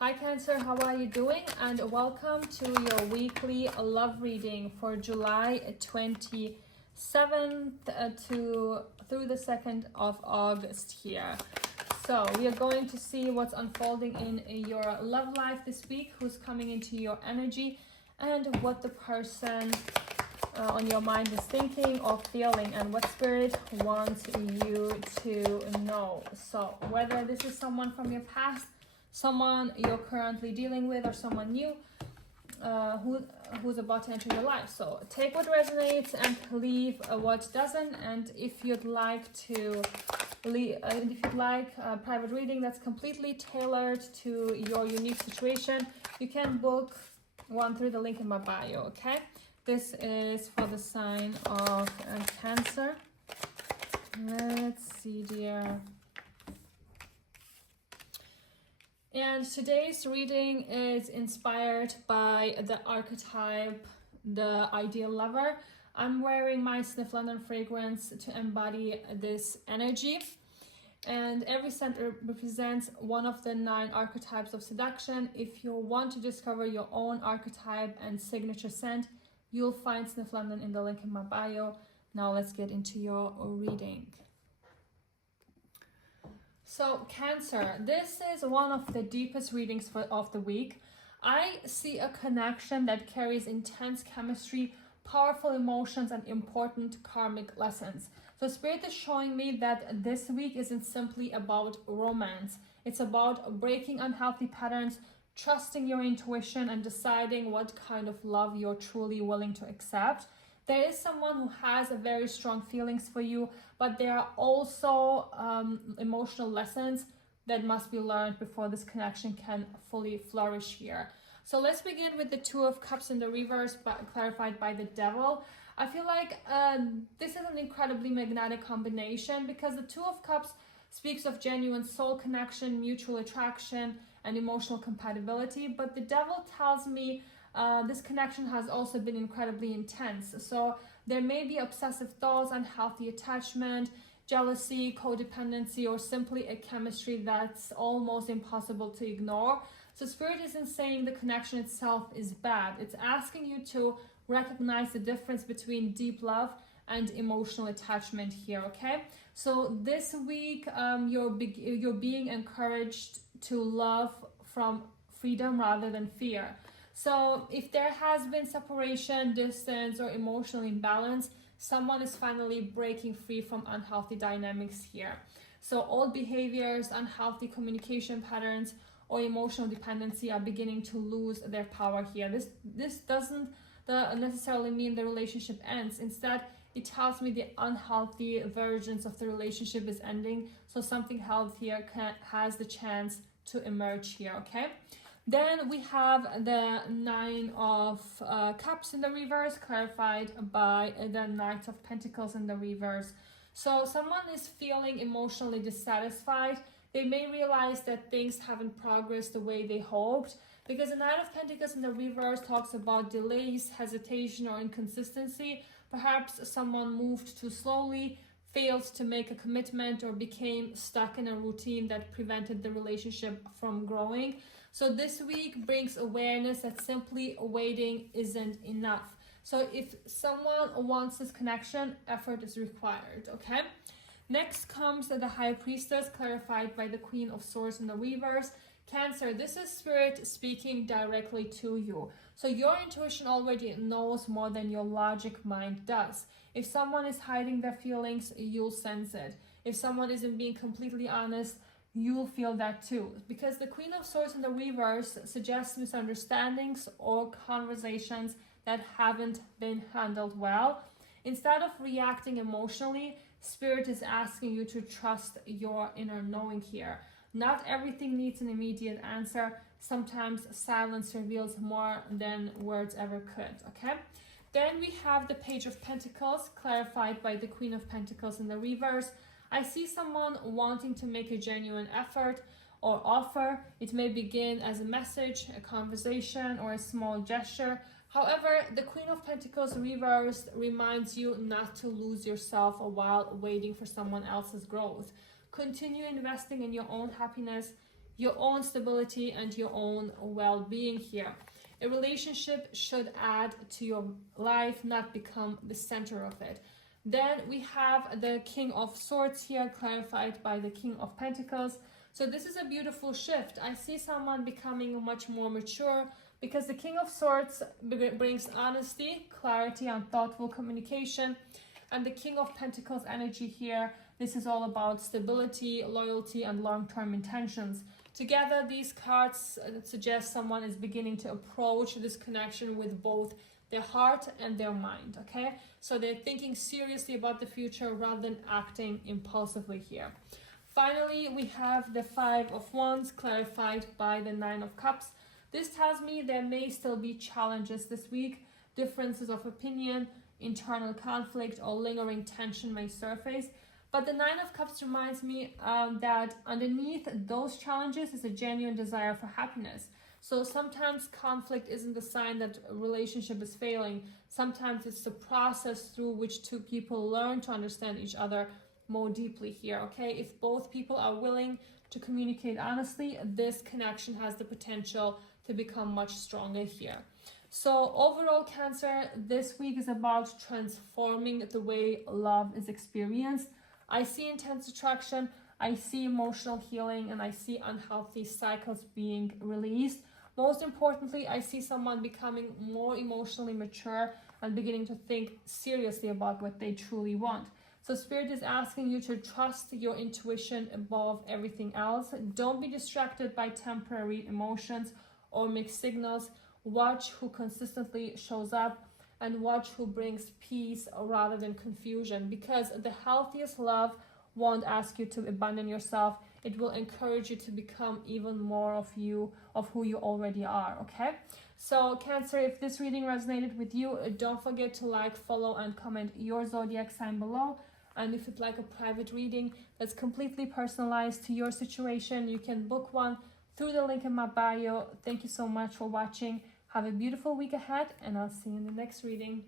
Hi Cancer, how are you doing? And welcome to your weekly love reading for July 27th through the 2nd of August here. So we are going to see what's unfolding in your love life this week, who's coming into your energy, and what the person on your mind is thinking or feeling, and what spirit wants you to know. So whether this is someone from your past, someone you're currently dealing with, or someone new who's about to enter your life. So take what resonates and leave what doesn't. And if you'd like to a private reading that's completely tailored to your unique situation, you can book one through the link in my bio. Okay, this is for the sign of Cancer. Let's see, dear. And today's reading is inspired by the archetype, the ideal lover. I'm wearing my Sniff London fragrance to embody this energy. And every scent represents one of the 9 archetypes of seduction. If you want to discover your own archetype and signature scent, you'll find Sniff London in the link in my bio. Now let's get into your reading. So Cancer, this is one of the deepest readings of the week. I see a connection that carries intense chemistry, powerful emotions, and important karmic lessons. So Spirit is showing me that this week isn't simply about romance. It's about breaking unhealthy patterns, trusting your intuition, and deciding what kind of love you're truly willing to accept. There is someone who has a very strong feelings for you, but there are also emotional lessons that must be learned before this connection can fully flourish here. So let's begin with the Two of Cups in the reverse, but clarified by the Devil. I feel like this is an incredibly magnetic combination, because the Two of Cups speaks of genuine soul connection, mutual attraction, and emotional compatibility. But the Devil tells me this connection has also been incredibly intense. So there may be obsessive thoughts, unhealthy attachment, jealousy, codependency, or simply a chemistry that's almost impossible to ignore. So Spirit isn't saying the connection itself is bad. It's asking you to recognize the difference between deep love and emotional attachment here, okay? So this week, you're being encouraged to love from freedom rather than fear. So if there has been separation, distance, or emotional imbalance, someone is finally breaking free from unhealthy dynamics here. So old behaviors, unhealthy communication patterns, or emotional dependency are beginning to lose their power here. This doesn't necessarily mean the relationship ends. Instead, it tells me the unhealthy versions of the relationship is ending. So something healthier has the chance to emerge here, okay? Then we have the Nine of Cups in the reverse, clarified by the Knight of Pentacles in the reverse. So someone is feeling emotionally dissatisfied. They may realize that things haven't progressed the way they hoped, because the Knight of Pentacles in the reverse talks about delays, hesitation, or inconsistency. Perhaps someone moved too slowly, failed to make a commitment, or became stuck in a routine that prevented the relationship from growing. So this week brings awareness that simply waiting isn't enough. So if someone wants this connection, effort is required, okay? Next comes the High Priestess, clarified by the Queen of Swords in the reverse. Cancer, this is Spirit speaking directly to you. So your intuition already knows more than your logic mind does. If someone is hiding their feelings, you'll sense it. If someone isn't being completely honest, you'll feel that too, because the Queen of Swords in the reverse suggests misunderstandings or conversations that haven't been handled well. Instead of reacting emotionally, Spirit is asking you to trust your inner knowing here. Not everything needs an immediate answer. Sometimes silence reveals more than words ever could, okay? Then we have the Page of Pentacles, clarified by the Queen of Pentacles in the reverse. I see someone wanting to make a genuine effort or offer. It may begin as a message, a conversation, or a small gesture. However, the Queen of Pentacles reversed reminds you not to lose yourself while waiting for someone else's growth. Continue investing in your own happiness. your own stability and your own well-being here. A relationship should add to your life, not become the center of it. Then we have the King of Swords here, clarified by the King of Pentacles. So this is a beautiful shift. I see someone becoming much more mature, because the King of Swords brings honesty, clarity, and thoughtful communication. And the King of Pentacles energy here, this is all about stability, loyalty, and long-term intentions. Together, these cards suggest someone is beginning to approach this connection with both their heart and their mind, okay? So they're thinking seriously about the future rather than acting impulsively here. Finally, we have the Five of Wands, clarified by the Nine of Cups. This tells me there may still be challenges this week, differences of opinion, internal conflict, or lingering tension may surface. But the Nine of Cups reminds me that underneath those challenges is a genuine desire for happiness. So sometimes conflict isn't the sign that a relationship is failing. Sometimes it's the process through which two people learn to understand each other more deeply here, okay? If both people are willing to communicate honestly, this connection has the potential to become much stronger here. So overall, Cancer, this week is about transforming the way love is experienced. I see intense attraction, I see emotional healing, and I see unhealthy cycles being released. Most importantly, I see someone becoming more emotionally mature and beginning to think seriously about what they truly want. So Spirit is asking you to trust your intuition above everything else. Don't be distracted by temporary emotions or mixed signals. Watch who consistently shows up and watch who brings peace rather than confusion, because the healthiest love won't ask you to abandon yourself. It will encourage you to become even more of you, of who you already are, okay? So Cancer, if this reading resonated with you, don't forget to like, follow, and comment your zodiac sign below. And if you'd like a private reading that's completely personalized to your situation, you can book one through the link in my bio. Thank you so much for watching. Have a beautiful week ahead, and I'll see you in the next reading.